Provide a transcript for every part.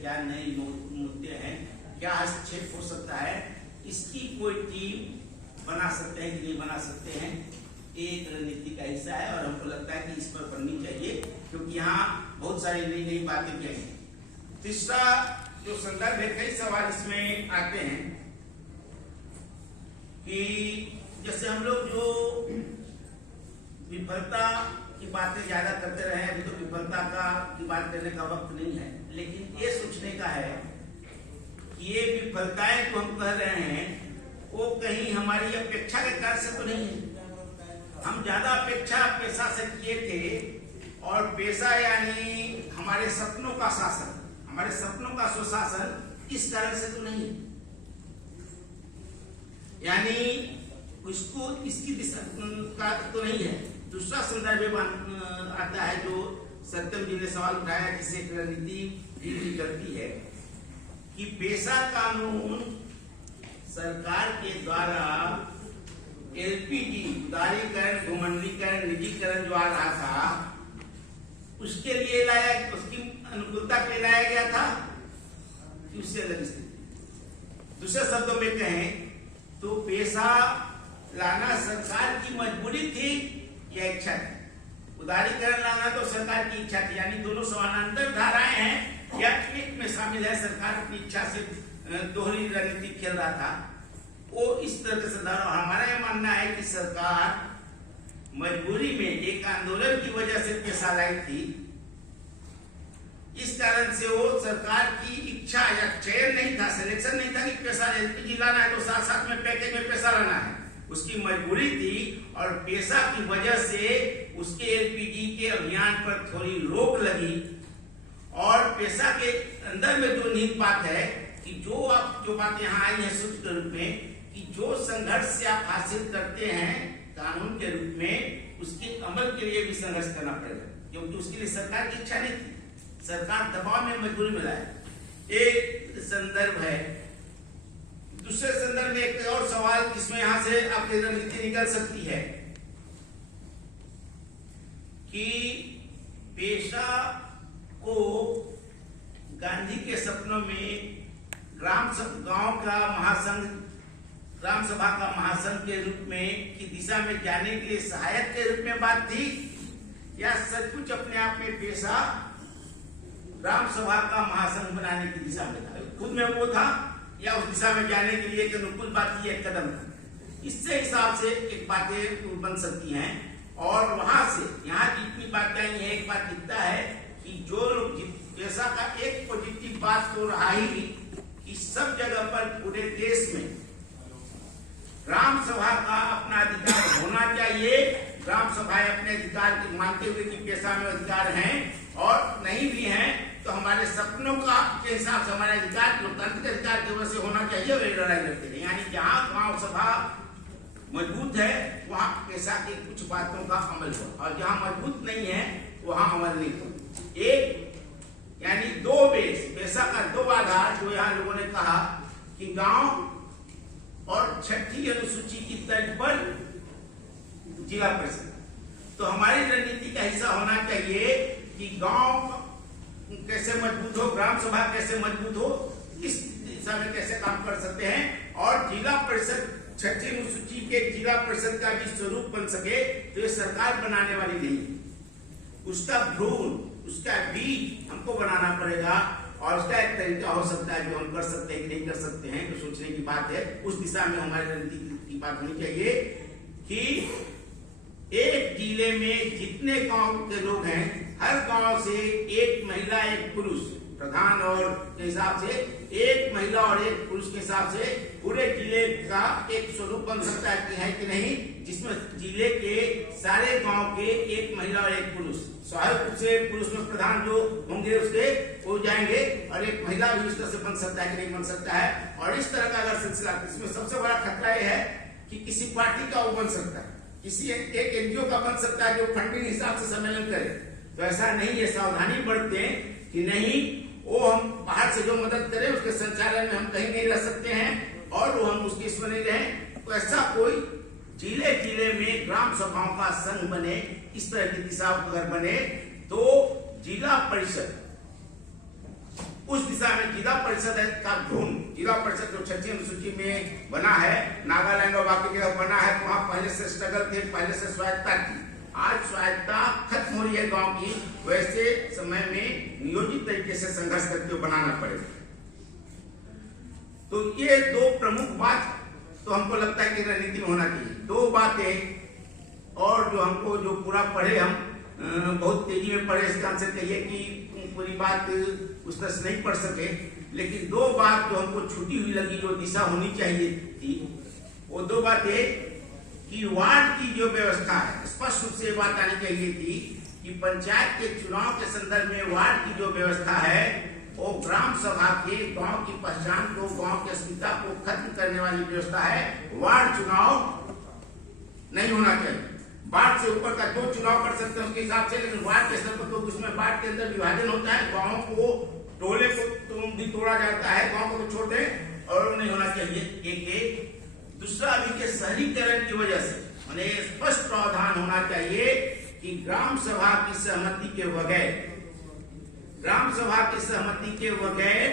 क्या नए मुद्दे हैं, क्या हस्तक्षेप हो सकता है, इसकी कोई टीम बना सकते हैं कि नहीं बना सकते हैं, एक रणनीति का हिस्सा है और हमको लगता है कि इस पर बननी चाहिए क्योंकि यहाँ बहुत सारी नई नई बातें की हैं। तीसरा जो संदर्भ है, कई सवाल इसमें आते हैं कि जैसे हम लोग जो विफलता की बातें ज्यादा करते रहे, अभी तो विफलता की बात करने का वक्त नहीं है, लेकिन ये सोचने का है कि ये विफलताएं जो हम कह रहे हैं वो कहीं हमारी अपेक्षा के कार्य से तो नहीं है। हम ज्यादा अपेक्षा पेशा से किए थे और पेशा यानी हमारे सपनों का शासन, हमारे सपनों का सुशासन इस कारण से तो नहीं, यानी उसको इसकी दिशा का तो नहीं है। दूसरा संदर्भ आता है जो सत्यम जी ने सवाल उठाया, जिससे एक रणनीति भी करती है कि पेशा कानून सरकार के द्वारा एलपीजी उदारीकरण, घुमंडलीकरण, निजीकरण जो आ रहा था उसके लिए लाया, उसकी अनुकूलता के लिए लाया गया था कि उससे अलग स्थिति। दूसरे शब्दों में कहें तो पेशा लाना सरकार की मजबूरी थी या इच्छा थी? उदारीकरण लाना तो सरकार की इच्छा थी, यानी दोनों समानांतर धाराएं हैं या एक में शामिल है। सरकार अपनी इच्छा से दोहरी रणनीति खेल रहा था, वो इस तरह से धारा। हमारा यह मानना है कि सरकार मजबूरी में एक आंदोलन की वजह से पेशा लाई थी, इस कारण से वो सरकार की इच्छा या चयन नहीं था, सिलेक्शन नहीं था कि पेशा एलपीजी लाना है तो साथ साथ में पैकेज में पेशा लाना है, उसकी मजबूरी थी। और पेशा की वजह से उसके एलपीजी के अभियान पर थोड़ी रोक लगी। और पेशा के अंदर में जो निहित बात है कि जो बात यहाँ आई है सूत्र के रूप में, कि जो संघर्ष से आप हासिल करते हैं कानून के रूप में, उसके अमल के लिए भी संघर्ष करना पड़ेगा, क्योंकि उसके लिए सरकार की इच्छा नहीं थी, सरकार दबाव में मजबूरी में लाए। एक संदर्भ है। दूसरे संदर्भ में एक और सवाल जिसमें यहां से आपकी रणनीति निकल सकती है कि पेशा को गांधी के सपनों में गांव का महासंघ, ग्राम सभा का महासंघ के रूप में की दिशा में जाने के लिए सहायक के रूप में बात थी, या सचमुच अपने आप में पेशा ग्राम सभा का महासंघ बनाने की दिशा में था, खुद में वो था, या उस दिशा में जाने के लिए एक अनुकूल बात की एक कदम था? इससे हिसाब से एक बातें बन सकती हैं। और वहां से यहाँ जितनी बातें आई है, एक बात दिखता है कि जो लोग पेशा का एक पॉजिटिव बात तो रहा ही कि सब जगह पर पूरे देश में ग्राम सभा का अपना अधिकार होना चाहिए। ग्राम सभाएं अपने अधिकार को मानते हुए कि पेशा में अधिकार हैं, और नहीं भी हैं तो हमारे सपनों का के हिसाब से हमारे अधिकार, लोकतांत्रिक अधिकार की वजह से होना चाहिए, वे लड़ाई लड़ते हैं। यानी जहाँ गांव सभा मजबूत है वहाँ पेशा की कुछ बातों का अमल हो, और जहाँ मजबूत नहीं है वहाँ अमल नहीं हो। एक यानी दो बेस, पेशा का दो आधार जो यहाँ लोगों ने कहा कि गांव और छठी अनुसूची की तर्ज पर जिला परिषद। तो हमारी रणनीति का हिस्सा होना चाहिए कि गांव कैसे मजबूत हो, ग्राम सभा कैसे मजबूत हो, इस दिशा में कैसे काम कर सकते हैं, और जिला परिषद छठी अनुसूची के जिला परिषद का भी स्वरूप बन सके। तो ये सरकार बनाने वाली नहीं, उसका भ्रूण, उसका बीज हमको बनाना पड़ेगा, और उसका एक तरीका हो सकता है जो हम कर सकते हैं कि नहीं कर सकते हैं, तो सोचने की बात है। उस दिशा में हमारी रणनीति की बात होनी चाहिए कि एक जिले में जितने गांव के लोग हैं, हर गांव से एक महिला एक पुरुष, प्रधान और के हिसाब से एक महिला और एक पुरुष के हिसाब से पूरे जिले का एक स्वरूप बन सकता है कि नहीं, जिसमें जिले के सारे गांव के एक महिला और एक पुरुष, स्वाभाविक रूप से पुरुष में प्रधान जो होंगे उसके हो जाएंगे, और एक महिला भी इस तरह से बन सकता है कि नहीं बन सकता है। और इस तरह का अगर सिलसिला, इसमें सबसे बड़ा खतरा यह है कि किसी पार्टी का वो बन सकता है, किसी एक एनजीओ का बन सकता है जो फंडिंग हिसाब से सम्मेलन करे। तो ऐसा नहीं है, सावधानी बरतें कि नहीं वो हम बाहर से जो मदद करें उसके संचालन में हम कहीं नहीं रह सकते हैं, और वो हम उसकी इसमें नहीं रहें। तो ऐसा कोई जिले जिले में ग्राम सभाओं का संघ बने, इस तरह की दिशा अगर बने तो जिला परिषद उस दिशा में जिला परिषद का झोन, जिला परिषद जो 6वीं अनुसूची में बना है, नागालैंड और बाकी जगह बना है, वहां पहले से स्ट्रगल थे, पहले से स्वायत्ता थी। आज स्वायत्ता खत्म हो रही है गांव की, वैसे समय में नियोजित तरीके से संघर्ष करके बनाना पड़ेगा। तो ये दो प्रमुख बात तो हमको लगता है कि रणनीति में होना चाहिए। दो बातें और जो हमको जो पूरा पढ़े, हम बहुत तेजी में पढ़े, इसका आंसर कहिए कि पूरी बात उस तरह से नहीं पढ़ सके, लेकिन दो बात जो हमको छूटी हुई लगी, जो दिशा होनी चाहिए थी, वो दो बातें कि वार्ड की जो व्यवस्था है, स्पष्ट रूप से बात आनी चाहिए थी कि पंचायत के चुनाव के संदर्भ में वार्ड की जो व्यवस्था है वो ग्राम सभा के गांव की पहचान को, गांव की अस्मिता को खत्म करने वाली व्यवस्था है। वार्ड चुनाव नहीं होना चाहिए। वार्ड से ऊपर का जो चुनाव कर सकते हैं उसके हिसाब से, लेकिन वार्ड के स्तर पर तो उसमें वार्ड के अंदर विभाजन होता है, गाँव को, टोले को भी तोड़ा जाता है, गाँव को छोड़ दे, और नहीं होना चाहिए। एक दूसरा, अभी के शहरीकरण की वजह से उन्हें स्पष्ट प्रावधान होना चाहिए कि ग्राम सभा की सहमति के बगैर, ग्राम सभा की सहमति के बगैर,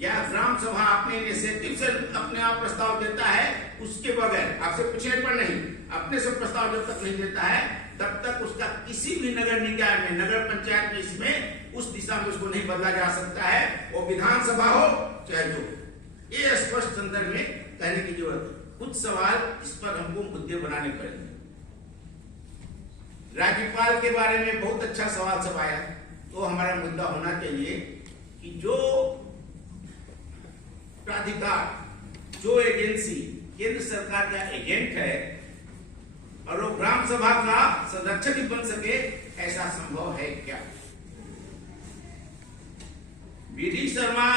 या ग्राम सभा अपने इनिशिएटिव से अपने आप प्रस्ताव देता है, उसके बगैर, आपसे पूछने पर नहीं, अपने से प्रस्ताव जब तक नहीं देता है तब तक उसका किसी भी नगर निकाय में, नगर पंचायत में, इसमें उस दिशा में उसको नहीं बदला जा सकता है, वो विधानसभा हो चाहे जो। ये स्पष्ट संदर्भ में कहने की जरूरत है। कुछ सवाल इस पर हमको मुद्दे बनाने पड़ेंगे। राज्यपाल के बारे में बहुत अच्छा सवाल सब आया, तो हमारा मुद्दा होना चाहिए कि जो प्राधिकार, जो एजेंसी केंद्र सरकार का एजेंट है और वो ग्राम सभा का संरक्षक ही बन सके, ऐसा संभव है क्या? वीडी शर्मा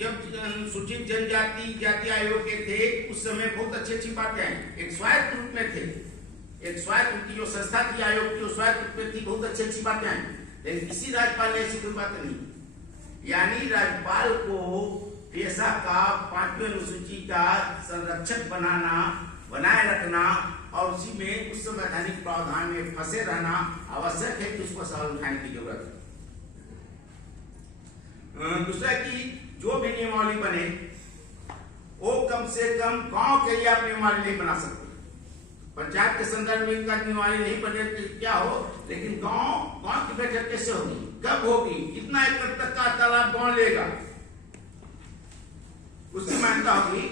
जब अनुसूचित जनजाति जाति आयोग के थे, उस समय बहुत अच्छी अच्छी बातें आई। एक स्वायत्त रूप में थे, एक स्वायत्त उनकी जो संस्था थी आयोग की, स्वायत्त रूप में थी, बहुत अच्छी अच्छी बातें आई, लेकिन किसी राज्यपाल ने ऐसी कोई बात नहीं। यानी राज्यपाल को पेशा का 5वीं अनुसूची का संरक्षक बनाना, बनाए रखना और उसी में उस संवैधानिक प्रावधान में फंसे रहना आवश्यक है कि उसको सवाल उठाने की जरूरत है। दूसरा कि जो भी नियमावली बने वो कम से कम गांव के लिए आप नियमावली नहीं बना सकते। पंचायत के संदर्भ में इनका नियमावली नहीं बने क्या हो, लेकिन गांव की बैठक कैसे होगी, कब होगी, कितना एकड़ तक का तालाब गांव लेगा, उसकी मान्यता होगी।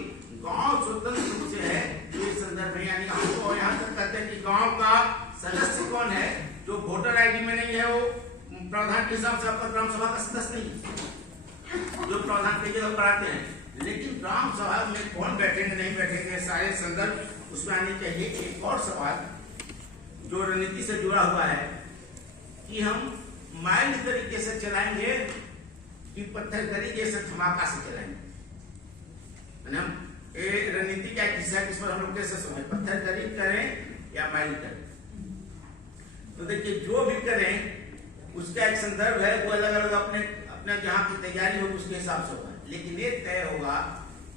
गांव स्वतंत्र रूप से है जो इस संदर्भ में, यानी हमको यहाँ तक कहते हैं कि गांव का सदस्य कौन है, जो वोटर आईडी में नहीं है वो प्रावधान के हिसाब से आपका ग्राम सभा का सदस्य नहीं है, जो प्रावधान की जगह बढ़ाते हैं। लेकिन ग्राम सभा में कौन बैठेंगे नहीं बैठेंगे, सारे संदर्भ उसमें आने चाहिए। एक और सवाल जो रणनीति से जुड़ा हुआ है कि हम माइल्ड तरीके से चलाएंगे कि पत्थरगरी जैसे धमाका से चलाएंगे। हम रणनीति का एक हिस्सा, इस पर हम लोग कैसे समझे, पत्थरगरी करें या माइल्ड करें। तो देखिए, जो भी करें उसका एक संदर्भ है, वो अलग अलग अपने जहां की तैयारी होगी उसके हिसाब से होगा। लेकिन ये तय होगा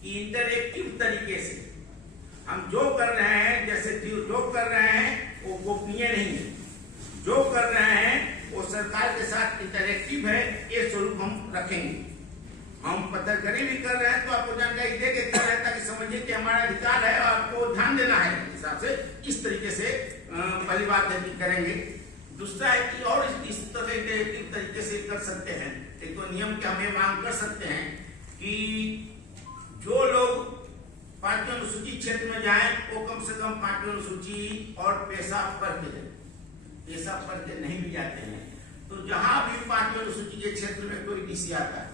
कि इंटरएक्टिव तरीके से हम जो कर रहे हैं, जैसे जो कर रहे हैं वो गोपनीय नहीं है, जो कर रहे हैं वो सरकार के साथ इंटरएक्टिव है, ये स्वरूप हम रखेंगे। हम पत्थरगरी भी कर रहे हैं तो आपको जानकारी दे के कर रहे हैं ताकि समझिए कि हमारा अधिकार है और आपको ध्यान देना है हिसाब से। इस तरीके से पहली बात है कि करेंगे। दूसरा है कि और इस तरह इंटरएक्टिव तरीके से कर सकते हैं। एक तो नियम के हम ये मांग कर सकते हैं कि जो लोग 5वीं अनुसूची क्षेत्र में जाए वो कम से कम 5वीं अनुसूची और पेशा पढ़ के जाए। पेशा पढ़ के नहीं भी जाते हैं तो जहां भी 5वीं अनुसूची के क्षेत्र में कोई डीसी आता है,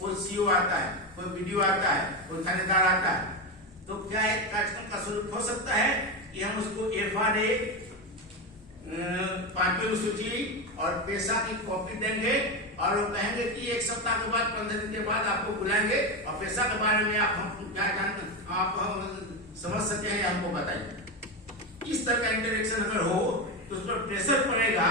कोई सीओ आता है, कोई बीडीओ आता है, कोई थानेदार आता है, तो क्या एक कार्यक्रम का स्वरूप हो सकता है कि हम उसको FRA 5वीं अनुसूची और पेशा की कॉपी देंगे और वो कहेंगे कि एक सप्ताह के बाद, 15 दिन के बाद आपको बुलाएंगे और पेशा के बारे में आप हम क्या जानते, आप समझ सकते हैं, हमको बताइए। इस तरह का इंटरेक्शन अगर हो तो उस पर प्रेशर पड़ेगा।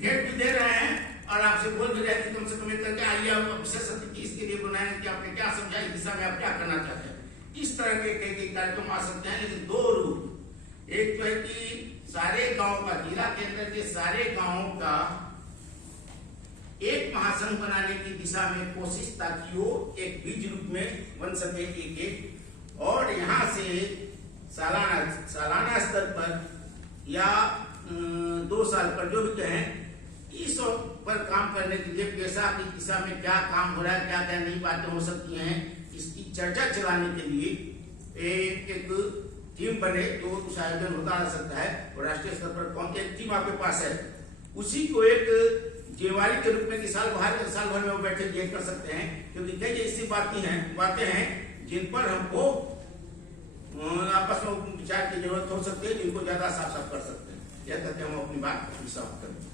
डेट भी दे रहे हैं और आपसे बोल भी रहे हैं कि कम से कम एक करके आइए, आप विशेष अतिथि इसके लिए बनाए कि आपने क्या समझा, इस दिशा में आप क्या करना चाहते हैं। इस तरह के कार्यक्रम आ सकते हैं। लेकिन दो रूप, एक तो है कि सारे गांव का, जिला के अंदर के सारे गांवों का एक महासंघ बनाने की दिशा में कोशिश, ताकि वो एक बीज रूप में बन सके एक। और यहाँ से सालाना स्तर पर या 2 साल पर, जो भी कहें, इस पर काम करने के लिए पेशा की दिशा में क्या काम हो रहा है, क्या क्या नई बातें हो सकती हैं, इसकी चर्चा चलाने के लिए एक टीम बने, तो कुछ आयोजन होता रह सकता है। और राष्ट्रीय स्तर पर कौन एक टीम आपके पास है, उसी को एक जिम्मेवारी के रूप में कि साल भर में वो बैठे गेट कर सकते हैं, क्योंकि कई ऐसी बातें हैं जिन पर हमको आपस में विचार की जरूरत हो सकती है, जिनको ज्यादा साफ कर सकते हैं। यह कहते हम अपनी बात समाप्त करें।